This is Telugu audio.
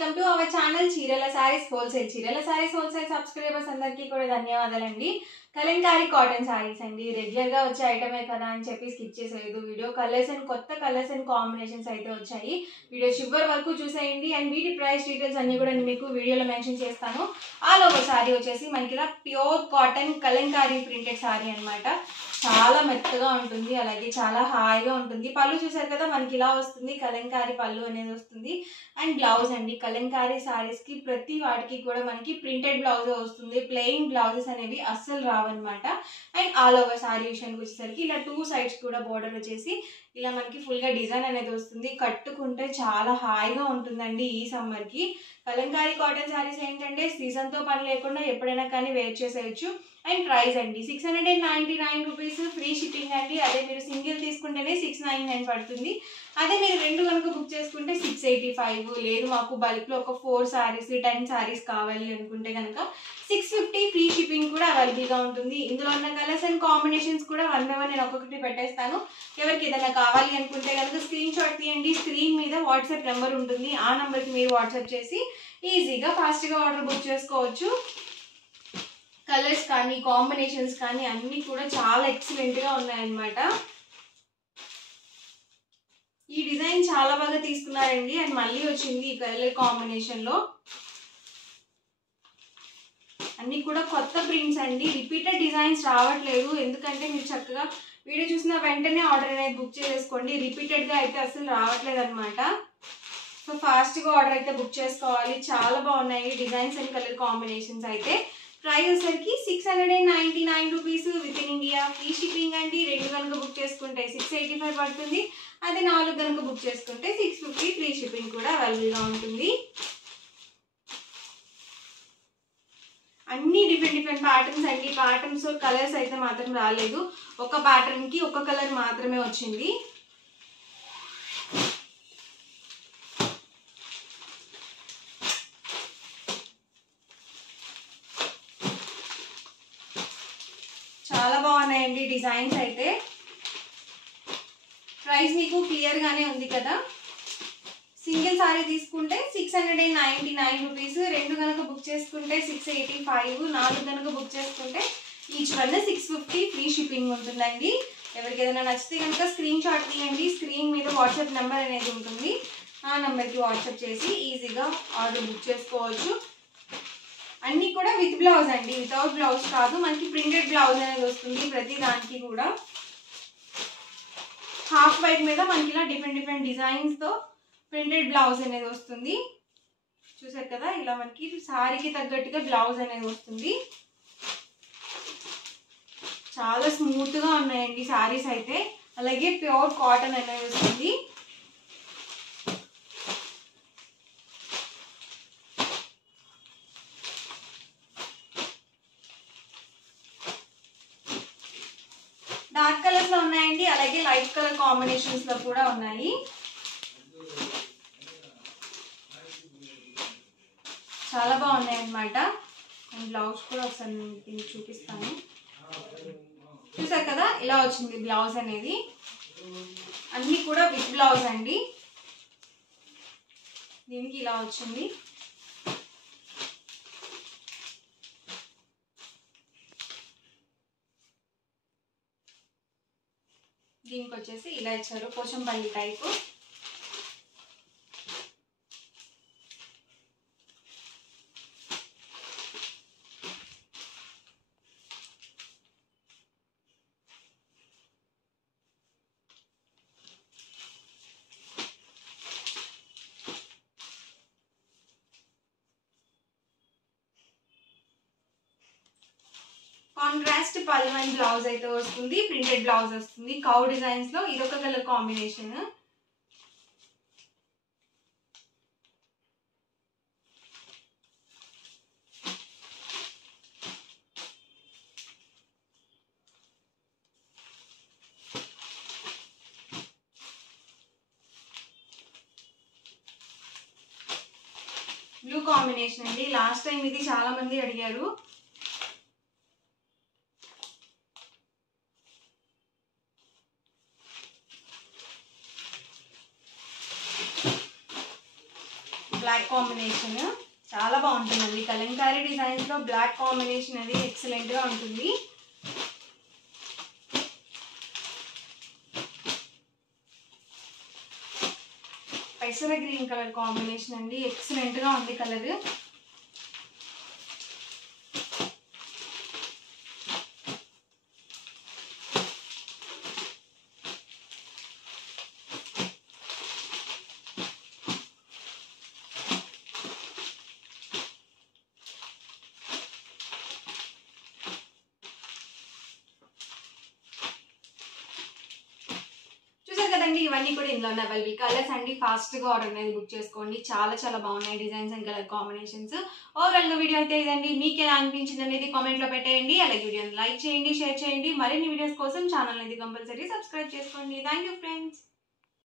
వెల్కమ్ టు అవర్ ఛానల్ చీరల సారీస్ హోల్సేల్. చీరల సారీస్ హోల్సేల్ సబ్స్క్రైబర్స్ అందరికీ కూడా ధన్యవాదాలండి. కలంకారీ కాటన్ సారీస్ అండి. రెగ్యులర్ గా వచ్చే ఐటమే కదా అని చెప్పి స్కిప్ చేసేయదు. వీడియో కలర్స్ అండ్ కొత్త కలర్స్ అండ్ కాంబినేషన్స్ అయితే వచ్చాయి. వీడియో చివరి వరకు చూసేయండి. అండ్ వీటి ప్రైస్ డీటెయిల్స్ అన్ని కూడా మీకు వీడియోలో మెన్షన్ చేస్తాను. ఆల్ ఓవర్ సారీ వచ్చేసి మనకి ఇలా pure cotton Kalamkari printed sorry అనమాట. చాలా మెత్తగా ఉంటుంది, అలాగే చాలా హాయిగా ఉంటుంది. పళ్ళు చూసారు కదా, మనకి ఇలా వస్తుంది. కలంకారీ పళ్ళు అనేది వస్తుంది. అండ్ బ్లౌజ్ అండి, కలంకారీ సారీస్ కి ప్రతి వాటికి కూడా మనకి ప్రింటెడ్ బ్లౌజ్ వస్తుంది. ప్లెయిన్ బ్లౌజెస్ అనేవి అస్సలు రావన్నమాట. అండ్ ఆల్ ఓవర్ సారీ విషయానికి వచ్చేసరికి ఇలా 2 సైడ్స్ కూడా బోర్డర్ వచ్చేసి ఇలా మనకి ఫుల్ గా డిజైన్ అనేది వస్తుంది. కట్టుకుంటే చాలా హాయిగా ఉంటుందండి ఈ సమ్మర్ కి. కలంకారీ కాటన్ సారీస్ ఏంటంటే సీజన్ తో పని లేకుండా ఎప్పుడైనా కానీ వేర్ చేసేయచ్చు. అండ్ ప్రైస్ అండి 699 రూపీస్, ఫ్రీ షిప్పింగ్ అండి. అదే మీరు సింగిల్ తీసుకుంటేనే 699 పడుతుంది. అదే మీరు రెండు కనుక బుక్ చేసుకుంటే 685. లేదు మాకు బల్క్ లో ఒక 4 సారీస్ 10 సారీస్ కావాలి అనుకుంటే కనుక 650 ఫ్రీ షిప్పింగ్ కూడా అవైలబుల్ గా ఉంటుంది. ఇందులో ఉన్న కలర్స్ అండ్ కాంబినేషన్స్ కూడా వన్ బై వన్ నేను ఒక్కొక్కటి పెట్టేస్తాను. ఎవరికి ఏదైనా కావాలి అనుకుంటే కనుక స్క్రీన్ షాట్ తీయండి. స్క్రీన్ మీద వాట్సాప్ నెంబర్ ఉంటుంది. ఆ నెంబర్ కి మీరు వాట్సాప్ చేసి ఈజీగా ఫాస్ట్ గా ఆర్డర్ బుక్ చేసుకోవచ్చు. కలర్స్ కానీ కాంబినేషన్స్ కానీ అన్ని కూడా చాలా ఎక్సలెంట్ గా ఉన్నాయన్నమాట. ఈ డిజైన్ చాలా బాగా తీసుకున్నారండి. అండ్ మళ్ళీ వచ్చింది ఈ కలర్ కాంబినేషన్ లో. అన్ని కూడా కొత్త ప్రింట్స్ అండి, రిపీటెడ్ డిజైన్స్ రావట్లేదు. ఎందుకంటే మీరు చక్కగా వీడియో చూసిన వెంటనే ఆర్డర్ అనేది బుక్ చేసుకోండి. రిపీటెడ్ గా అయితే అసలు రావట్లేదు అనమాట. సో ఫాస్ట్ గా ఆర్డర్ అయితే బుక్ చేసుకోవాలి. చాలా బాగున్నాయి డిజైన్స్ అండ్ కలర్ కాంబినేషన్స్ అయితే. ప్రైస్ వచ్చేసరికి 699 rupees with in India, free shipping అండి. రెండు కనుక బుక్ చేసుకుంటే 685 పడుతుంది. అదే 4 కనుక బుక్ చేసుకుంటే 650 ఫ్రీ షిప్పింగ్ కూడా అవైలబుల్ గా ఉంటుంది. అన్ని డిఫరెంట్ ప్యాటర్న్స్ అండి. ప్యాటర్న్స్ కలర్స్ అయితే మాత్రం రాలేదు. ఒక ప్యాటర్న్ కి ఒక కలర్ మాత్రమే వచ్చింది. చాలా బాగున్నాయండి డిజైన్స్ అయితే. ప్రైస్ మీకు క్లియర్ గానే ఉంది కదా. సింగిల్ సారీ తీసుకుంటే 699 రూపీస్, రెండు కనుక బుక్ చేసుకుంటే 685, 4 కనుక బుక్ చేసుకుంటే ఈచ్ వన్ 650 ఫ్రీ షిప్పింగ్ ఉంటుందండి. ఎవరికి ఏదైనా నచ్చితే కనుక స్క్రీన్ షాట్ తీయండి. స్క్రీన్ మీద వాట్సాప్ నెంబర్ అనేది ఉంటుంది. ఆ నెంబర్కి వాట్సాప్ చేసి ఈజీగా ఆర్డర్ బుక్ చేసుకోవచ్చు. అన్నీ కూడా విత్ బ్లౌజ్ అండి, వితౌట్ బ్లౌజ్ కాదు. మనకి ప్రింటెడ్ బ్లౌజ్ అనేది వస్తుంది ప్రతి దానికి కూడా. హాఫ్ వైట్ మీద మనకి ఇలా డిఫరెంట్ డిజైన్స్ తో ప్రింటెడ్ బ్లౌజ్ అనేది వస్తుంది. చూసారు కదా, ఇలా మనకి సారీకి తగ్గట్టుగా బ్లౌజ్ అనేది వస్తుంది. చాలా స్మూత్ గా ఉన్నాయండి సారీస్ అయితే. అలాగే ప్యూర్ కాటన్ అనేది వస్తుంది. డార్క్ కలర్స్ లో ఉన్నాయండి, అలాగే లైట్ కలర్ కాంబినేషన్స్ లో కూడా ఉన్నాయి. చాలా బాగున్నాయి అన్నమాట. అండ్ బ్లౌజ్ కూడా ఒకసారి నేను చూపిస్తాను. చూసారు కదా, ఇలా వచ్చింది బ్లౌజ్ అనేది. అన్ని కూడా విత్ బ్లౌజ్ అండి. దీనికి ఇలా వచ్చింది. దీనికి వచ్చేసి ఇలా ఇచ్చారు, పోచంపల్లి టైపు. కాంట్రాస్ట్ పళ్ళు అండ్ బ్లౌజ్ అయితే వస్తుంది. ప్రింటెడ్ బ్లౌజ్ వస్తుంది. కౌ డిజైన్స్ లో ఇదొక కలర్ కాంబినేషన్. బ్లూ కాంబినేషన్ అండి. లాస్ట్ టైం ఇది చాలా మంది అడిగారు. బ్లాక్ కాంబినేషన్ చాలా బాగుంటుందండి. కలంకారీ డిజైన్స్లో బ్లాక్ కాంబినేషన్ అది ఎక్సలెంట్గా ఉంటుంది. పెసర గ్రీన్ కలర్ కాంబినేషన్ అండి, ఎక్సలెంట్గా ఉంది కలర్. కదండి, ఇవన్నీ కూడా ఇందులో ఉన్న అవైలబుల్ కలర్స్ అండి. ఫాస్ట్గా ఆర్డర్ అనేది బుక్ చేసుకోండి. చాలా చాలా బాగున్నాయి డిజైన్స్ అండ్ కలర్ కాంబినేషన్స్. ఓవరాల్గా వీడియో అయితే ఇదండి. మీకు ఎలా అనిపించింది అనేది కామెంట్లో పెట్టేయండి. అలాగే వీడియోని లైక్ చేయండి, షేర్ చేయండి. మరిన్ని వీడియోస్ కోసం ఛానల్ అనేది కంపల్సరీ సబ్స్క్రైబ్ చేసుకోండి. Thank you friends.